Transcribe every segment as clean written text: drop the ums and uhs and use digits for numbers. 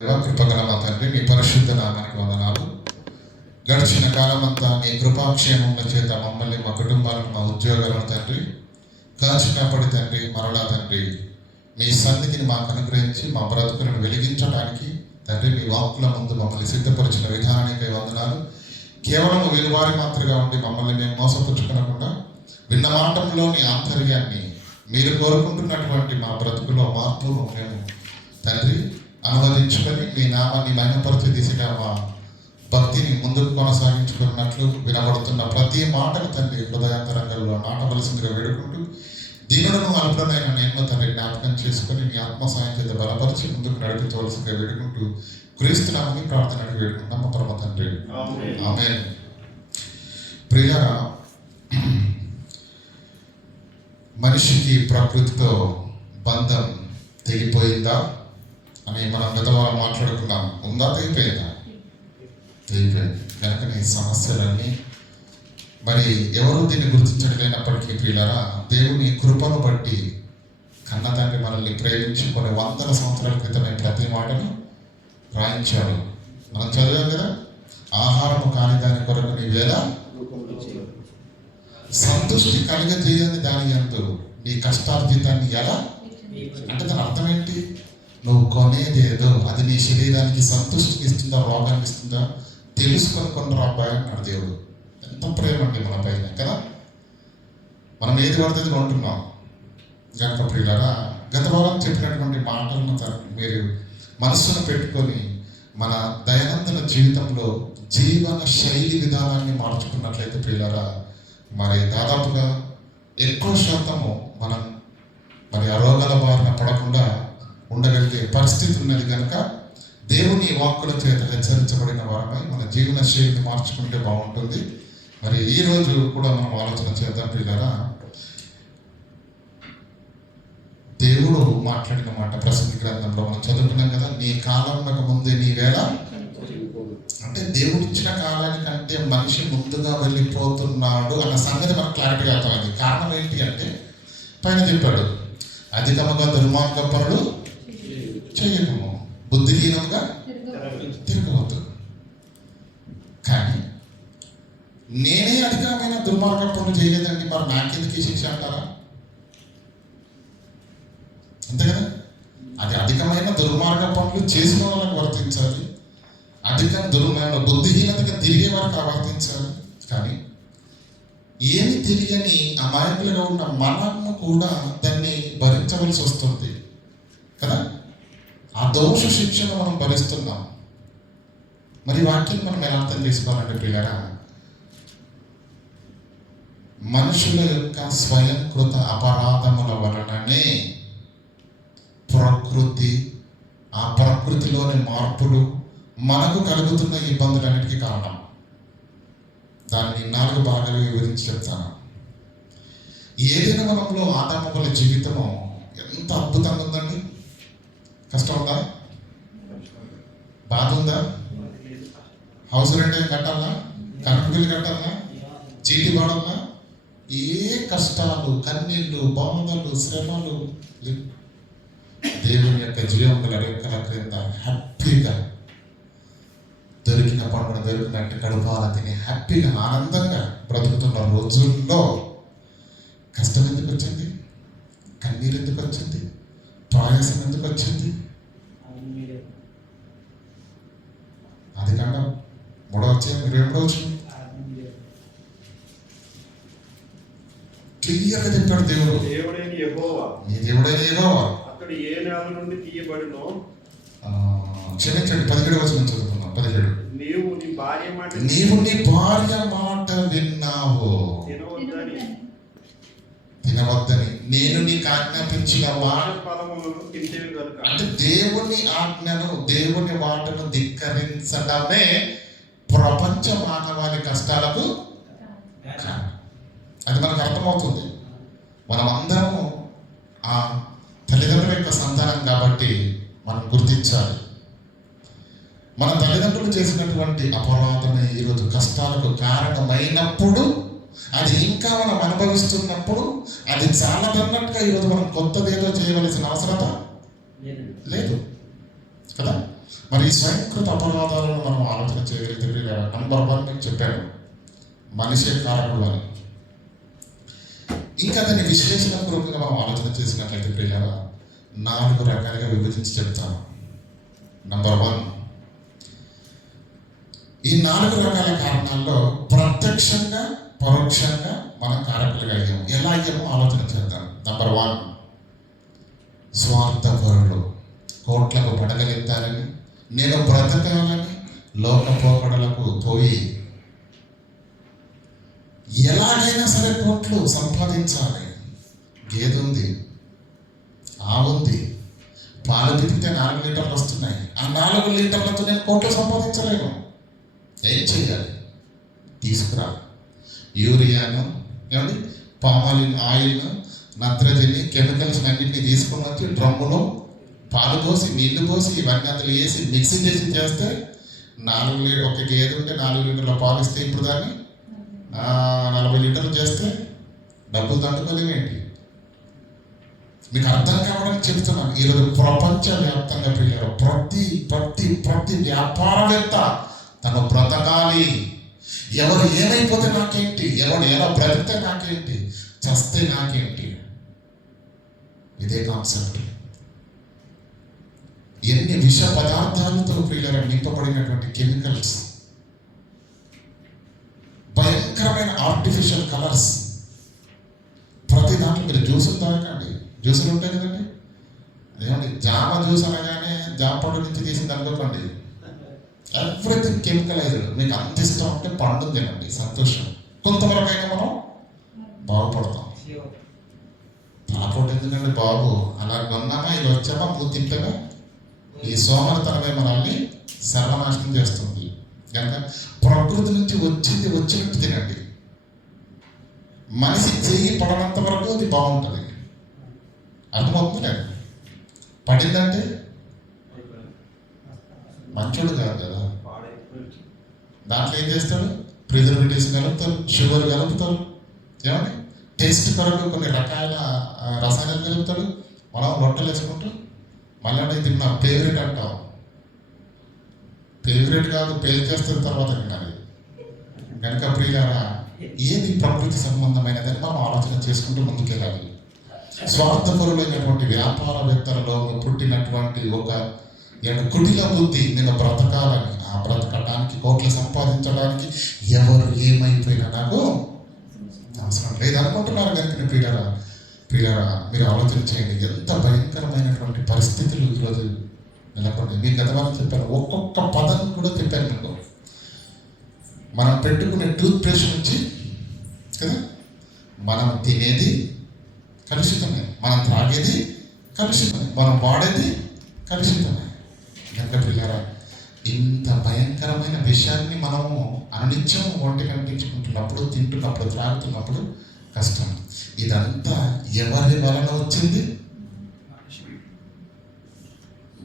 కృపగల మా తండ్రి, మీ పరిశుద్ధ నామానికి వందనాలు. గడిచిన కాలమంతా నీ కృపాక్షేమముల చేత మమ్మల్ని, మా కుటుంబాలను, మా ఉద్యోగాలను తండ్రి కాచి కాపాడి తండ్రి, మరలా తండ్రి మీ సన్నిధిని మాకు అనుగ్రహించి మా బ్రతుకులను వెలిగించడానికి తండ్రి మీ వాక్కుల ముందు మమ్మల్ని సిద్ధపరిచిన విధానానికి వందనాలు. కేవలం వీరువారి మాత్రగా ఉండి మమ్మల్ని మేము మోసపుచ్చుకునకుండా విన్న మాటంలోని ఆంతర్యాన్ని మీరు కోరుకుంటున్నటువంటి మా బ్రతుకులో మార్పును మేము తండ్రి అనువదించుకొని మీ నామాన్ని మహిమపరిచే దిశగా మా భక్తిని ముందుకు కొనసాగించుకున్నట్లు వినబడుతున్న ప్రతి మాటను తండ్రి హృదయాంతరంగంలో నాటవలసిందిగా వేడుకుంటూ దీనులను అల్పుడనైన నేను తండ్రి జ్ఞాపకం చేసుకొని మీ ఆత్మ సాయం చేత బలపరిచి ముందుకు నడిపించవలసిందిగా వేడుకుంటూ క్రీస్తునామని ప్రార్థన వేడుకుంటాం మా పరమ తండ్రి. ఆమేన్. ప్రియులారా, మనిషికి ప్రకృతితో బంధం తెగిపోయిందా అని మనం గతవారం మాట్లాడుకున్నాం. ఉందా? తెగిపోయిందా? తెగిపోయింది. కనుక ఈ సమస్యలన్నీ మరి ఎవరు దీన్ని గుర్తించడం లేనప్పటికీ ప్రియులారా, దేవుని కృపను బట్టి కన్న తండ్రి మనల్ని ప్రేమించి కొన్ని వందల సంవత్సరాల క్రితమే ప్రతి మాటను రాయించాడు. మనం చదివాం కదా, ఆహారము కాని దాని కొరకు నీవేళ సంతృష్టి కలిగజేయని దాని యందు నీ కష్టార్జితాన్ని ఎలా అంటే దాని అర్థం ఏంటి? నువ్వు కొనేదేదో అది నీ శరీరానికి సంతృష్టికి ఇస్తుందా, రోగానికి ఇస్తుందా తెలుసుకొని కొనరా అబ్బాయి అన్నాడు దేవుడు. ఎంత ప్రేమ అండి మన పైన కదా. మనం ఏది పడుతుంది కొంటున్నాం. కనుక ప్రియులారా, గత వారం చెప్పినటువంటి మాటలను మీరు మనస్సును పెట్టుకొని మన దైనందిన జీవితంలో జీవన శైలి విధానాన్ని మార్చుకున్నట్లయితే ప్రియులారా, మరి దాదాపుగా ఎక్కువ శాతము మనం మరి ఆ రోగాల బారిన పడకుండా ఉండగలిగే పరిస్థితి ఉన్నది. కనుక దేవుని వాక్కుల చేత హెచ్చరించబడిన వారమై మన జీవన శైలిని మార్చుకుంటే బాగుంటుంది. మరి ఈ రోజు కూడా మనం ఆలోచన చేద్దాం ప్రియులారా. దేవుడు మాట్లాడిన మాట ప్రసంగి గ్రంథంలో మనం చదువుకున్నాం కదా, నీ కాలంలో ముందే నీ వేళ అంటే దేవుడు ఇచ్చిన కాలానికంటే మనిషి ముందుగా వెళ్ళిపోతున్నాడు అన్న సంగతి మనకు క్లారిటీగా అర్థమైంది. కారణం ఏంటి అంటే పైన చెప్పాడు, అధికముగా దుర్మార్గపరులు చేయకము, బుద్ధిహీనంగా తిరగవద్దు. కానీ నేనే అధికమైన దుర్మార్గ పనులు చేయలేదండి, మరి నాకెందుకు శిక్ష అంటారా? అంతే కదా. అది అధికమైన దుర్మార్గ పనులు చేసిన వాళ్ళకి వర్తించాలి, అధిక బుద్ధిహీనతగా తిరిగే వారికి వర్తించాలి. కానీ ఏమి తెలియని అమాయకులుగా ఉన్న మనము కూడా దాన్ని భరించవలసి వస్తుంది కదా. ఆ దోష శిక్షను మనం భరిస్తున్నాం. మరి వాక్యం మనం ఎలా అర్థం చేసుకోవాలంటే ప్రియులారా, మనుషుల యొక్క స్వయంకృత అపరాధముల వలననే ప్రకృతి, ఆ ప్రకృతిలోని మార్పులు మనకు కలుగుతున్న ఇబ్బందులన్నిటికీ కారణం. దాన్ని 4 భాగాలు వివరించి చెప్తాను. ఏదైనా వనంలో ఆదాముల జీవితము ఎంత అద్భుతంగా ఉందండి. కష్టం ఉందా? బాధ ఉందా? హౌస్ రెంట్ కట్టాలా? కరెంట్ బిల్లు కట్టాలా? చీటీ వాడాలా? ఏ కష్టాలు, కన్నీళ్ళు, బాధలు, శ్రమలు దేవుని యొక్క జీవం గల రెక్కల క్రింద హ్యాపీగా దొరికిన పండుగ దొరికినట్టు కడుపాల తిని హ్యాపీగా ఆనందంగా బ్రతుకుతున్న రోజుల్లో కష్టం ఎందుకు వచ్చింది? కన్నీరు ఎందుకు వచ్చింది? ప్రయాసం ఎందుకు వచ్చింది? అది కన్నా 3వ అధ్యాయం 22వ వచనం క్లియర్గా చెప్పాడు దేవుడు. నీ దేవుడైన యెహోవా అతడు ఏ నేల నుండి తీయబడినో, క్షమించండి 17వ వచనం చదువుకున్నాం. 17 నీవు నీ భార్య మాట విన్నావు, తినవద్దని నేను నీకు ఆజ్ఞాపించిన అంటే దేవుని ఆజ్ఞను, దేవుని మాటను ధిక్కరించడమే ప్రపంచ మానవాళి కష్టాలకు అది మనకు అర్థమవుతుంది. మనం అందరము ఆ తల్లిదండ్రుల యొక్క సంతానం కాబట్టి మనం గుర్తించాలి. మన తల్లిదండ్రులు చేసినటువంటి అపరాధమే ఈరోజు కష్టాలకు కారణమైనప్పుడు, అది ఇంకా మనం అనుభవిస్తున్నప్పుడు అది చాలా దన్నట్టుగా ఈరోజు మనం కొత్తదేదో చేయవలసిన అవసరత లేదు కదా. మరి ఈ స్వయంకృత అపరాధాలను మనం ఆలోచన చేయగలిగితే నంబర్ 1 మీకు చెప్పాను, మనిషే కారకుడు అని. ఇంకా దాన్ని విశ్లేషణ పూర్వకంగా మనం ఆలోచన చేసినట్లయితే ప్రియులారా 4 రకాలుగా విభజించి చెప్తాను. నంబర్ 1, ఈ 4 రకాల కారణాల్లో ప్రత్యక్షంగా పరోక్షంగా మనం కారకులుగా అయ్యాము. ఎలా అయ్యామో ఆలోచన చేద్దాం. నంబర్ 1, స్వార్థపరులు. కోట్లకు పడగలెత్తాలని, నేను బ్రతకాలని లోక పోకడలకు పోయి ఎలాగైనా సరే కోట్లు సంపాదించాలి. గేదెంది, ఆవుంది, పాలు పితికితే 4 లీటర్లు వస్తున్నాయి. ఆ 4 లీటర్లతో నేను కోట్లు సంపాదించలేను. ఏం చేయాలి? తీసుకురా యూరియాను, ఏమండి, పామాలిన్ ఆయిల్ను, నత్రజని, కెమికల్స్ అన్నింటినీ తీసుకుని వచ్చి డ్రమ్ములో పాలు పోసి నీళ్లు పోసి ఇవన్నీ అందులో వేసి మిక్సీ చేస్తే 4 ఒక గేదె ఉంటే 4 లీటర్ల పాలు ఇస్తే ఇప్పుడు దాన్ని 40 లీటర్లు చేస్తే డబ్బులు దండుకోలేమేంటి? మీకు అర్థం కావడానికి చెప్తున్నాను. ఈరోజు ప్రపంచవ్యాప్తంగా పిల్లలు ప్రతి వ్యాపారవేత్త తను బ్రతకాలి. ఎవరు ఏమైపోతే నాకేంటి, ఎవరు ఎలా బ్రతికితే నాకేంటి, చస్తే నాకేంటి, ఇదే కాన్సెప్ట్. ఎన్ని విష పదార్థాలతో పిల్లలు నింపబడినటువంటి కెమికల్స్, భయంకరమైన ఆర్టిఫిషియల్ కలర్స్. ప్రతి దాంట్లో మీరు జ్యూసులు తాగండి, జ్యూసులు ఉంటాయి కదండి, ఏమండి, జామ జ్యూస్ అనగానే జామ పండు నుంచి తీసింది అనుకోకండి. Everything chemicalised. మీకు అంత ఇష్టం ఉంటే పండు తినండి, సంతోషం. కొంతవరకు అయినా మనం బాగుపడతాం. తలపోటు ఎందుకండి బాబు, అలా కొన్నామా ఇది వచ్చామా నువ్వు తింటామా, ఈ సోమరితనమే మనల్ని సర్వనాశనం చేస్తుంది. కనుక ప్రకృతి నుంచి వచ్చినట్టు తినండి. మనిషి చెయ్యి పడనంత వరకు అది బాగుంటుంది. అర్థమవుతుంది. పడిందంటే మంచోడు కాదు కదా. దాంట్లో ఏం చేస్తాడు? ప్రిజర్వేటివ్స్ కలుపుతారు, షుగర్ కలుపుతారు, ఏమండి, టేస్ట్ కొరకు కొన్ని రకాల రసాయనాలు కలుపుతాడు. మనం రొట్టెలు వేసుకుంటూ మళ్ళీ ఇది నా ఫేవరెట్ అంటాం. ఫేవరెట్ కాదు, పేరు చేస్తున్న తర్వాత వినాలి. కనుక ప్రియులారా, ఏది ప్రకృతి సంబంధమైనదని మనం ఆలోచన చేసుకుంటూ ముందుకెళ్ళాలి. స్వార్థపరులైనటువంటి వ్యాపారవేత్తలలో పుట్టినటువంటి ఒక కుటిల బుద్ధి, నేను బ్రతకాలని, ఆ బ్రతకడానికి, కోట్లు సంపాదించడానికి ఎవరు ఏమైపోయినా నాకు అవసరం లేదనుకుంటున్నారు. కనుక ప్రియులారా మీరు ఆలోచన చేయండి. ఎంత భయంకరమైనటువంటి పరిస్థితులు ఈరోజు నెలకొంది. మీకు గతవారం చెప్పాను, ఒక్కొక్క పదం కూడా చెప్పాను మీకు. మనం పెట్టుకునే టూత్ బ్రష్ నుంచి కదా, మనం తినేది కలుషితమే, మనం త్రాగేది కలుషితమే, మనం వాడేది కలుషితమే. కనుక పిల్లరా, ఇంత భయంకరమైన విషయాన్ని మనము అనిత్యం ఒంటి కనిపించుకుంటున్నప్పుడు, తింటున్నప్పుడు, త్రాగుతున్నప్పుడు కష్టం. ఇదంతా ఎవరి వలన వచ్చింది?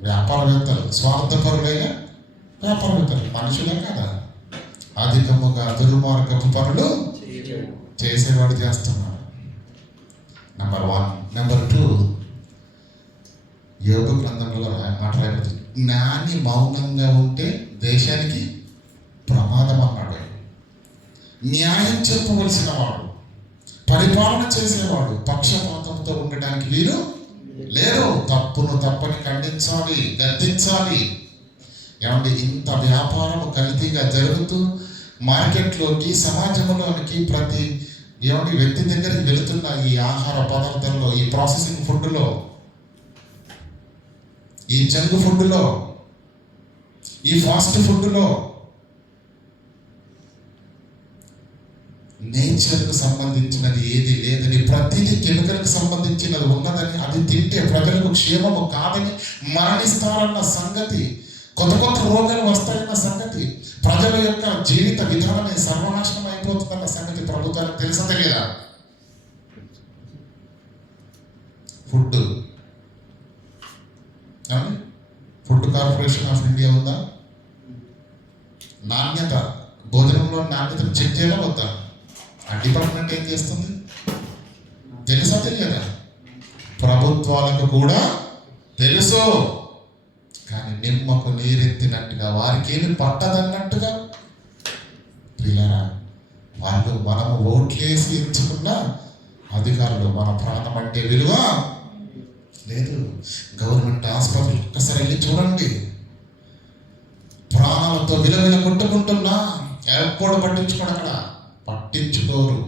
వ్యాపారవేత్తలు, స్వార్థపరులైన వ్యాపారవేత్తలు. మనుషులే కదా. అధికముగా దుర్మార్గపు పనులు చేసేవాడు చేస్తున్నాడు. నంబర్ 1. నంబర్ 2, యోగ గ్రంథంలో మాట్లాడుతుంది, జ్ఞాని మౌనంగా ఉంటే దేశానికి ప్రమాదం అన్నాడు. న్యాయం చెప్పవలసిన వాడు, పరిపాలన చేసేవాడు పక్షపాతంతో ఉండడానికి వీలు లేదు. తప్పును తప్పని ఖండించాలి, గద్దించాలి. ఏమంటే ఇంత వ్యాపారం కల్తీగా జరుగుతూ మార్కెట్లోకి, సమాజంలోనికి ప్రతి వ్యక్తి దగ్గరికి వెళుతున్న ఈ ఆహార పదార్థంలో, ఈ ప్రాసెసింగ్ ఫుడ్లో, ఈ జంక్ ఫుడ్లో, ఈ ఫాస్ట్ ఫుడ్లో నేచర్కు సంబంధించినది ఏది లేదని, ప్రతిదీ కెమికల్కి సంబంధించినది ఉన్నదని, అది తింటే ప్రజలకు క్షేమము కాదని మరణిస్తారన్న సంగతి, కొత్త రోగాలు వస్తాయన్న సంగతి, ప్రజల యొక్క జీవిత విధానమే సర్వనాశనం అయిపోతుందన్న సంగతి ప్రభుత్వానికి తెలుసా తెలియదా? ఫుడ్ కార్పొరేషన్ ఆఫ్ ఇండియా ఉందా? నాణ్యత, భోజనంలో నాణ్యతను చెక్ చేయడం వద్దా? ఆ డిపార్ట్మెంట్ ఏం చేస్తుంది తెలుసా తెలియదా? ప్రభుత్వాలకు కూడా తెలుసు. కానీ నిమ్మకు నీరెత్తినట్టుగా వారికి ఏమి పట్టదన్నట్టుగా ప్రియులారా, వాళ్ళు మనము ఓట్లేసి ఎంచుకున్న అధికారులు మన ప్రాణం అంటే విలువ లేదు. గవర్నమెంట్ హాస్పిటల్ ఒక్కసారి వెళ్ళి చూడండి, ప్రాణాలతో విలువలు కొట్టుకుంటున్నా ఎప్పుడు పట్టించుకోడు, అక్కడ పట్టించుకోరు.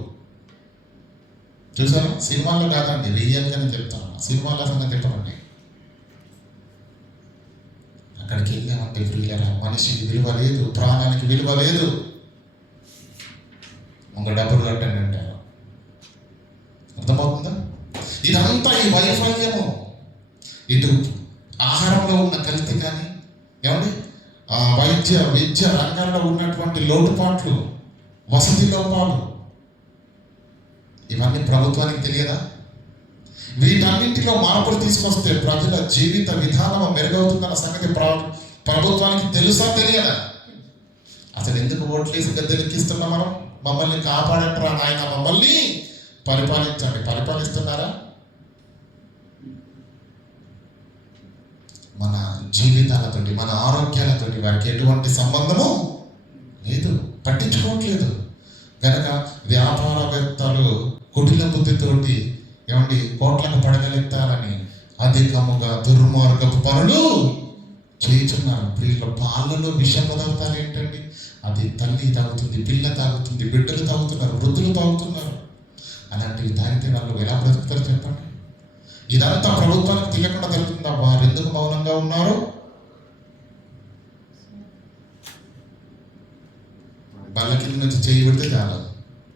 చూసారు, సినిమాల్లో కాదండి, రియల్గానే చెప్తాను, సినిమాల సంగతి చెప్పండి. అక్కడికి వెళ్ళామంటే ప్రియులారా, మనిషికి విలువ లేదు, ప్రాణానికి విలువ లేదు. ఒక డబ్బులు కట్టండి అంటారు. అర్థమవుతుందా? ఇదంతా ఈ వైఫల్యము, ఇటు ఆహారంలో ఉన్న కల్తీ కానీ, ఏమండి విద్య రంగాల్లో ఉన్నటువంటి లోటుపాట్లు, వసతి లోపాలు, ఇవన్నీ ప్రభుత్వానికి తెలియదా? వీటన్నింటిలో మార్పులు తీసుకొస్తే ప్రజల జీవిత విధానం మెరుగవుతుందన్న సంగతి ప్రభుత్వానికి తెలుసా తెలియదా? అసలు ఎందుకు ఓట్లేసి గద్దెలెక్కిస్తున్నాం? మనం మమ్మల్ని కాపాడంటారా నాయన, మమ్మల్ని పరిపాలించండి. పరిపాలిస్తున్నారా? మన జీవితాలతోటి, మన ఆరోగ్యాలతోటి వారికి ఎటువంటి సంబంధము లేదు, పట్టించుకోవట్లేదు. కనుక వ్యాపారవేత్తలు కుటిల బుద్ధితోటి ఏమండి కోట్లకు పడగలెత్తాలని అధికముగా దుర్మార్గపు పనులు చేయుచున్నారు. ప్రియుల పాలలో విష పదార్థాలు ఏంటండి? అది తల్లి తాగుతుంది, పిల్ల తాగుతుంది, బిడ్డలు తాగుతున్నారు, వృద్ధులు తాగుతున్నారు. అలాంటివి తాగితే వాళ్ళు ఎలా బ్రతుకుతారు చెప్పండి? ఇదంతా ప్రభుత్వానికి తెలియకుండా జరుగుతుందా? వారు ఎందుకు మౌనంగా ఉన్నారు? బల్ల కింద నుంచి చేయబడితే చాలు,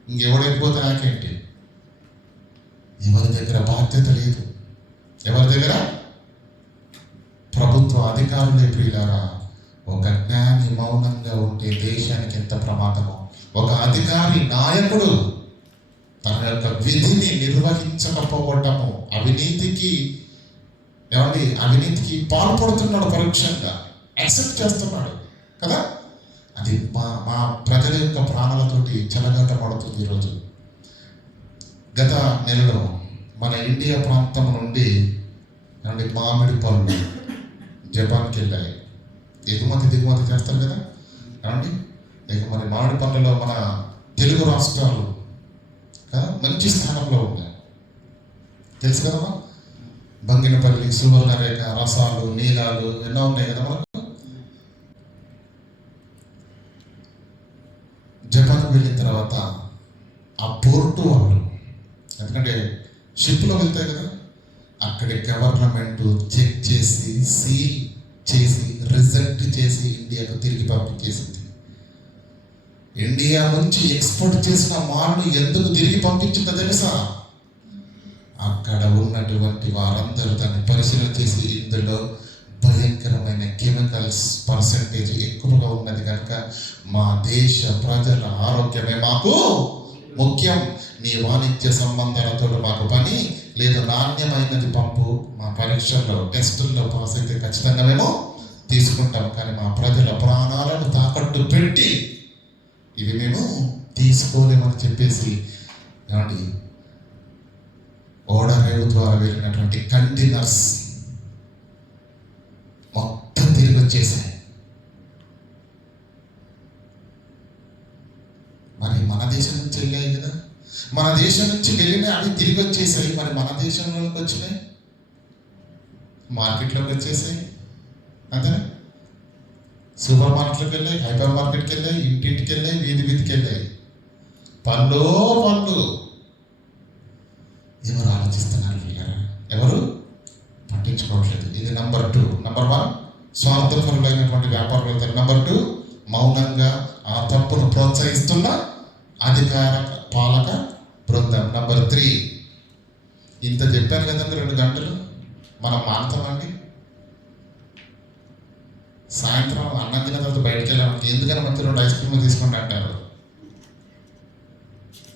ఇంకెవడైపోతే నాకేంటి? ఎవరి దగ్గర బాధ్యత లేదు, ఎవరి దగ్గర? ప్రభుత్వ అధికారులే ప్రియులారా. ఒక జ్ఞాని మౌనంగా ఉంటే దేశానికి ఎంత ప్రమాదమో. ఒక అధికారి, నాయకుడు తన యొక్క విధిని నిర్వహించకపోవటము, అవినీతికి పాల్పడుతున్నాడు, పరోక్షంగా యాక్సెప్ట్ చేస్తున్నాడు కదా. అది మా ప్రజల యొక్క ప్రాణాలతోటి చెలగాటపడుతుంది. ఈరోజు గత నెలలో మన ఇండియా ప్రాంతం నుండి మామిడి పళ్ళు జపాన్కి వెళ్ళాయి. దిగుమతి చేస్తారు కదా ఏమండి. మరి మామిడి పళ్ళలో మన తెలుగు రాష్ట్రాలు మంచి స్థానంలో ఉన్నాయి, తెలుసు కదమ్మా. బంగినపల్లి, సువర్ణరేఖ, రసాలు, నీలాలు ఎన్నో ఉన్నాయి కదా మనకు. జపాన్కి వెళ్ళిన తర్వాత ఆ పోర్టు వాళ్ళు, ఎందుకంటే షిప్లో వెళ్తాయి కదా, అక్కడి గవర్నమెంట్ చెక్ చేసి సీల్ చేసి రిజెక్ట్ చేసి ఇండియాకు తిరిగి పంపించేసింది. ఇండియా నుంచి ఎక్స్పోర్ట్ చేసిన మాల్ను ఎందుకు తిరిగి పంపించిందో తెలుసా? అక్కడ ఉన్నటువంటి వారందరూ దాన్ని పరిశీలన చేసి ఇందులో భయంకరమైన కెమికల్స్ పర్సెంటేజ్ ఎక్కువగా ఉన్నది కనుక మా దేశ ప్రజల ఆరోగ్యమే మాకు ముఖ్యం. నీ వాణిజ్య సంబంధాలతో మాకు పని లేదు, నాణ్యమైనది పంపు. మా పరీక్షల్లో టెస్టుల్లో పాస్ అయితే ఖచ్చితంగా మేము తీసుకుంటాం, కానీ మా ప్రజల ప్రాణాలను తాకట్టు పెట్టి ఇవి మేము తీసుకోలేమని చెప్పేసి ఏమండి ఓడరేవు ద్వారా వెళ్ళినటువంటి కంటైనర్స్ మొత్తం తిరిగి వచ్చేసాయి. మరి మన దేశం నుంచి వెళ్ళాయి కదా, మన దేశం నుంచి వెళ్ళినా అవి తిరిగి వచ్చేసాయి. మరి మన దేశంలోకి వచ్చినాయి, మార్కెట్లోకి వచ్చేసాయి, అంతేనా? సూపర్ మార్కెట్లోకి వెళ్ళాయి, హైపర్ మార్కెట్కి వెళ్ళాయి, ఇంటింటికి వెళ్ళాయి, వీధికి వెళ్ళాయి. పళ్ళు ఎవరు ఆలోచిస్తున్నారు వీళ్ళరా? ఎవరు పట్టించుకోవట్లేదు. ఇది నంబర్ 2. నంబర్ 1 స్వార్థపరులైనటువంటి వ్యాపారులు. నంబర్ 2 మౌనంగా ఆ తప్పును ప్రోత్సహిస్తున్న అధికార పాలక బృందం. నంబర్ 3 ఇంత చెప్పాను కదండి, 2 గంటలు మనం మానతామండి. సాయంత్రం అన్నం తిన్న తర్వాత బయటకు వెళ్ళామంటే ఎందుకైనా మంచి 2 ఐస్ క్రీమ్ తీసుకుంటా అంటారు.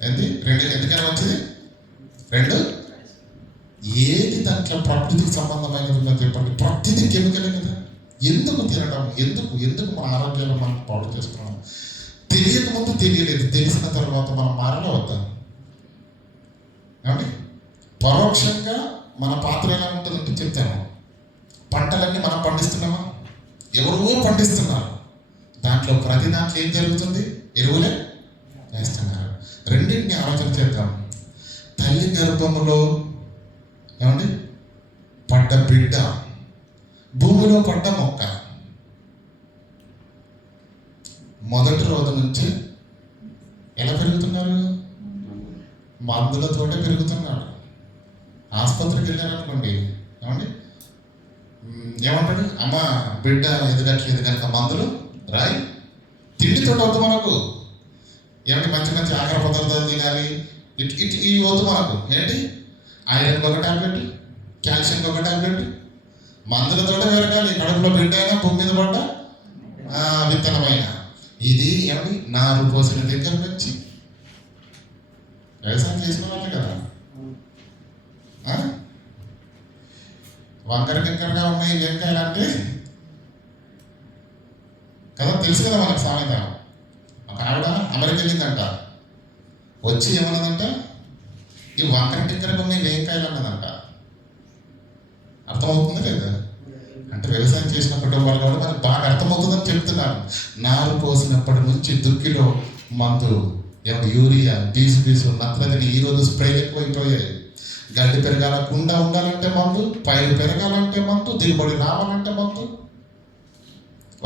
ఎందుకైనా మంచిది 2. ఏది దాంట్లో ప్రకృతికి సంబంధమైనది ఉందో చెప్పండి. ప్రతిదీ కెమికలే కదా. ఎందుకు తినడం? ఎందుకు మన ఆరోగ్యాలు మనం పాడు చేసుకున్నాం? తెలియక ముందు తెలియలేదు, తెలిసిన తర్వాత మనం మారలో వద్దాం. ఏమండి పరోక్షంగా మన పాత్ర ఎలా ఉంటుందంటే చెప్తాను. పంటలన్నీ మనం పండిస్తున్నామా? ఎవరో పండిస్తున్నారు. దాంట్లో ప్రతి దాంట్లో ఏం జరుగుతుంది? ఎరువులే వేస్తున్నారు. రెండింటిని ఆలోచన చేద్దాం. తల్లి గర్భములో ఏమండి పడ్డ బిడ్డ, భూమిలో పడ్డ మొక్క, మొదటి రోజు నుంచి ఎలా పెరుగుతున్నారు? మందులతోటే పెరుగుతున్నాడు. ఆసుపత్రికి వెళ్ళారనుకోండి, ఏమండి ఏమంటాడు? అమ్మ బిడ్డ ఎదగట్లేదు కనుక మందులు రాయి. తిండితో వద్దు మనకు, ఏమంటే మంచి మంచి ఆహార పదార్థాలు తినాలి, ఇవి వద్దు మనకు. ఏంటి? ఐరన్కి ఒక టాబ్లెట్, కాల్షియంకి ఒక టాబ్లెట్, మందులతోటే పెరగాలి. కడుపులో బిడ్డ అయినా భూమి మీద పడ్డ విత్తనమైన ఇది ఏమండి నారు పోసిన దగ్గర నుంచి వ్యవసాయం చేసిన వాళ్ళే కదా. వంకర టింకరగా ఉన్నాయి వెంకాయలు అంటే కదా, తెలుసు కదా మనకు సామెత. ఒక ఆవిడ అమెరికా వెళ్ళిందంట, వచ్చి ఏమన్నదంట, ఈ వంకర టింకరగా ఉన్నాయి వెంకాయలు అన్నదంట. అర్థమవుతుంది లేదా? అంటే వ్యవసాయం చేసిన కుటుంబాలు కూడా మనకు బాగా అర్థమవుతుందని చెప్తున్నాను. నారు పోసినప్పటి నుంచి దుక్కిలో మందు, యూరియా, బీసు నత్రజని, ఈరోజు స్ప్రేలు ఎక్కువైపోయాయి. గడ్డి పెరగాలకుండా ఉండాలంటే మందు, పైరు పెరగాలంటే మందు, దిగుబడి రావాలంటే మందు.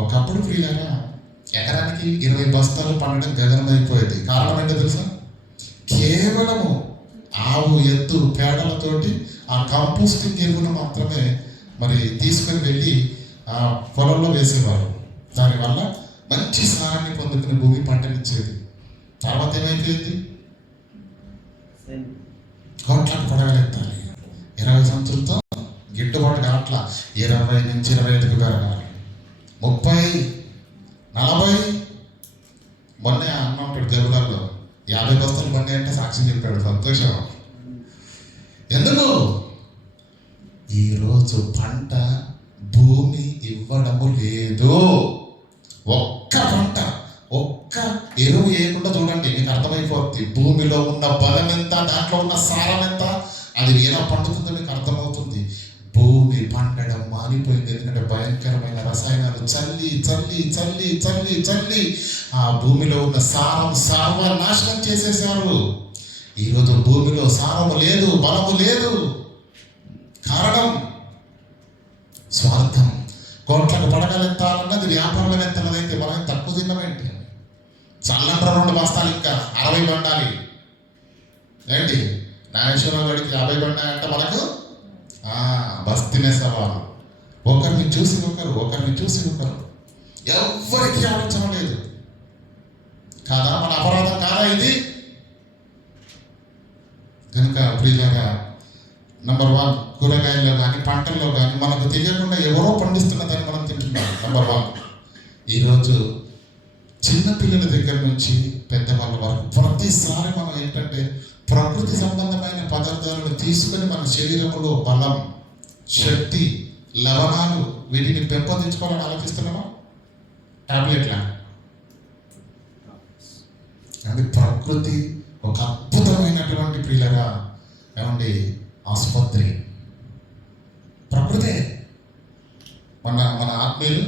ఒకప్పుడు ప్రియులారా ఎకరానికి 20 బస్తాలు పండడం గగనమైపోయేది. కారణం ఏంటో తెలుసా? కేవలము ఆవు ఎద్దు పేడలతోటి ఆ కంపోస్టింగ్ ఎరువును మాత్రమే మరి తీసుకొని వెళ్ళి ఆ పొలంలో వేసేవారు. దానివల్ల మంచి సారాన్ని పొందుకుని భూమి పంటనిచ్చేది. తర్వాత ఏమైపోయింది? కోట్లకు పడగలెత్తాలి. 20 సంవత్సరాలతో గిట్టుబాటు కావట్ల. 20 నుంచి 25కి పెరగాలి, 30, 40. మొన్న అన్న ఉంటాడు దేవుళ్ళల్లో 50 బస్తాలు బండి అంటే సాక్షి చెప్పాడు. సంతోషం. ఎందుకు? ఈరోజు పంట భూమి ఇవ్వడము లేదు. ఒక్క పంట, ఒక్క ఎరువు వేయకుండా చూడండి, మీకు అర్థమైపోద్ది. భూమిలో ఉన్న బలం ఎంత, దాంట్లో ఉన్న సారం ఎంత, అది ఎలా పండుతుందో మీకు అర్థమవుతుంది. భూమి పండడం మారిపోయింది. ఎందుకంటే భయంకరమైన రసాయనాలు చల్లి చల్లి చల్లి చల్లి చల్లి ఆ భూమిలో ఉన్న సారం సర్వనాశనం చేసేశారు. ఈరోజు భూమిలో సారము లేదు, బలము లేదు. కారణం స్వార్థం. కోట్లకు పడగలెత్తాలన్నది వ్యాపారవేత్తలదైతే మనం తక్కువ తిన్నామేంటి? చల్లండ్ర 2 బస్తాలు ఇంకా 60 బండాలి. ఏంటి నాగేశ్వరరావు గడికి 50 బండాలంటే మనకు బస్తీనే సవాలు. ఒకరిని చూసి ఒకరు, ఒకరిని చూసి ఒకరు. ఎవరికి ఆలోచన లేదు. కాదా? మన అపరాధం కాదా ఇది? కనుక ప్రియులారా, నంబర్ 1, కూరగాయల్లో కానీ పంటల్లో కానీ మనకు తెలియకుండా ఎవరో పండిస్తున్నదని మనం తింటున్నాం. నంబర్ 1. ఈరోజు చిన్నపిల్లల దగ్గర నుంచి పెద్దవాళ్ళ వరకు ప్రతిసారి మనం ఏంటంటే ప్రకృతి సంబంధమైన పదార్థాలను తీసుకొని మన శరీరంలో బలం, శక్తి, లవణాలు వీటిని పెంపొందించుకోవాలని ఆలోచిస్తున్నామా? టాబ్లెట్లా? అది ప్రకృతి ఒక అద్భుతమైనటువంటి ప్రియులరా ఏమండి ఆసుపత్రి. ప్రకృతే. మన ఆత్మీయులు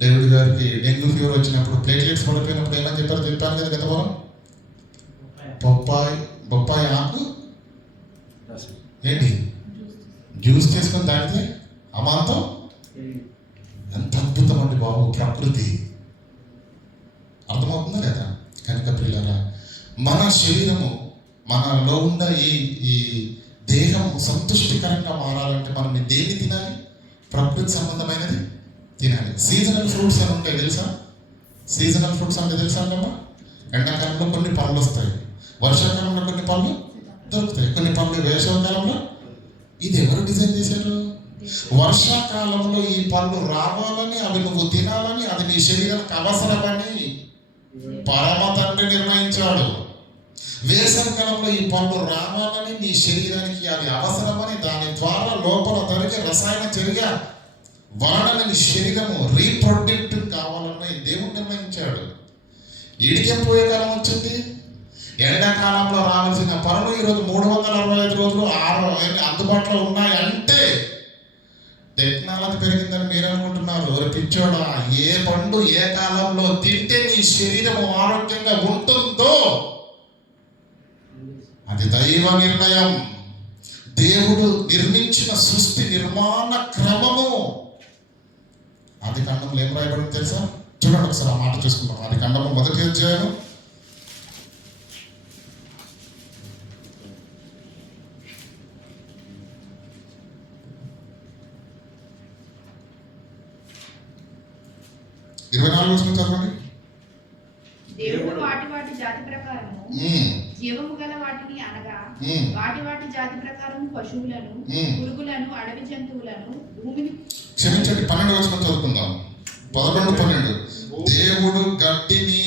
డేవిడ్ గారికి డెంగ్యూ ఫీవర్ వచ్చినప్పుడు, ప్లేట్లెట్స్ పడిపోయినప్పుడు ఏమని చెప్పాను కదా గత వారం? బొప్పాయి ఆకు ఏంటి జ్యూస్ చేసుకొని తాగితే అమాంతం. ఎంత అద్భుతం అండి బాబు ప్రకృతి. అర్థమవుతుందా లేదా? కనుక పిల్లరా, మన శరీరము, మనలో ఉన్న ఈ దేహం సంతుష్టికరంగా మారాలంటే మనం దేన్ని తినాలి? ప్రకృతి సంబంధమైనది తినాలి. సీజనల్ ఫ్రూట్స్ అని ఉంటాయి తెలుసా? సీజనల్ ఫ్రూట్స్ అంటే తెలుసా అమ్మా? ఎండాకాలంలో కొన్ని పళ్ళు వస్తాయి, వర్షాకాలంలో కొన్ని పళ్ళు దొరుకుతాయి, కొన్ని పళ్ళు వేసవికాలంలో. ఇది ఎవరు డిజైన్ చేశారు? వర్షాకాలంలో ఈ పళ్ళు రావాలని, అవి నువ్వు తినాలని, అది నీ శరీరానికి అవసరమని పరమ తండ్రి నిర్ణయించాడు. వేసవికాలంలో ఈ పళ్ళు రావాలని, నీ శరీరానికి అది అవసరమని, దాని ద్వారా లోపల జరిగే రసాయన చర్య వలన నీ శరీరము రీప్రొడక్టివ్ కావాలని దేవుడు నిర్ణయించాడు. ఇడికే పోయే కాలం వచ్చింది. ఎండాకాలంలో రావాల్సిన పనులు ఈరోజు 365 రోజులు 6 అందుబాటులో ఉన్నాయి. అంటే టెక్నాలజీ పెరిగిందని మీరు అనుకుంటున్నారు. ఎవరు పిచ్చోడా? ఏ పండు ఏ కాలంలో తింటే నీ శరీరం ఆరోగ్యంగా ఉంటుందో అది దైవ నిర్ణయం. దేవుడు నిర్మించిన సృష్టి నిర్మాణ క్రమము. ఆది కాండంలో ఏం రాయబడింది తెలుసా? చూడండి ఒకసారి ఆ మాట చూసుకుందాం. ఆది కాండము 1వ అధ్యాయం 24వ వచనం చదవండి. దేవుడు వాటి వాటి జాతి ప్రకారము జీవము గల వాటిని అనగా వాటి వాటి జాతి ప్రకారం పశువులను, పురుగులను, అడవి జంతువులను, భూమిని. క్షమించండి, 12వ వచనం చదువుకుందాం. 11, 12. దేవుడు గడ్డిని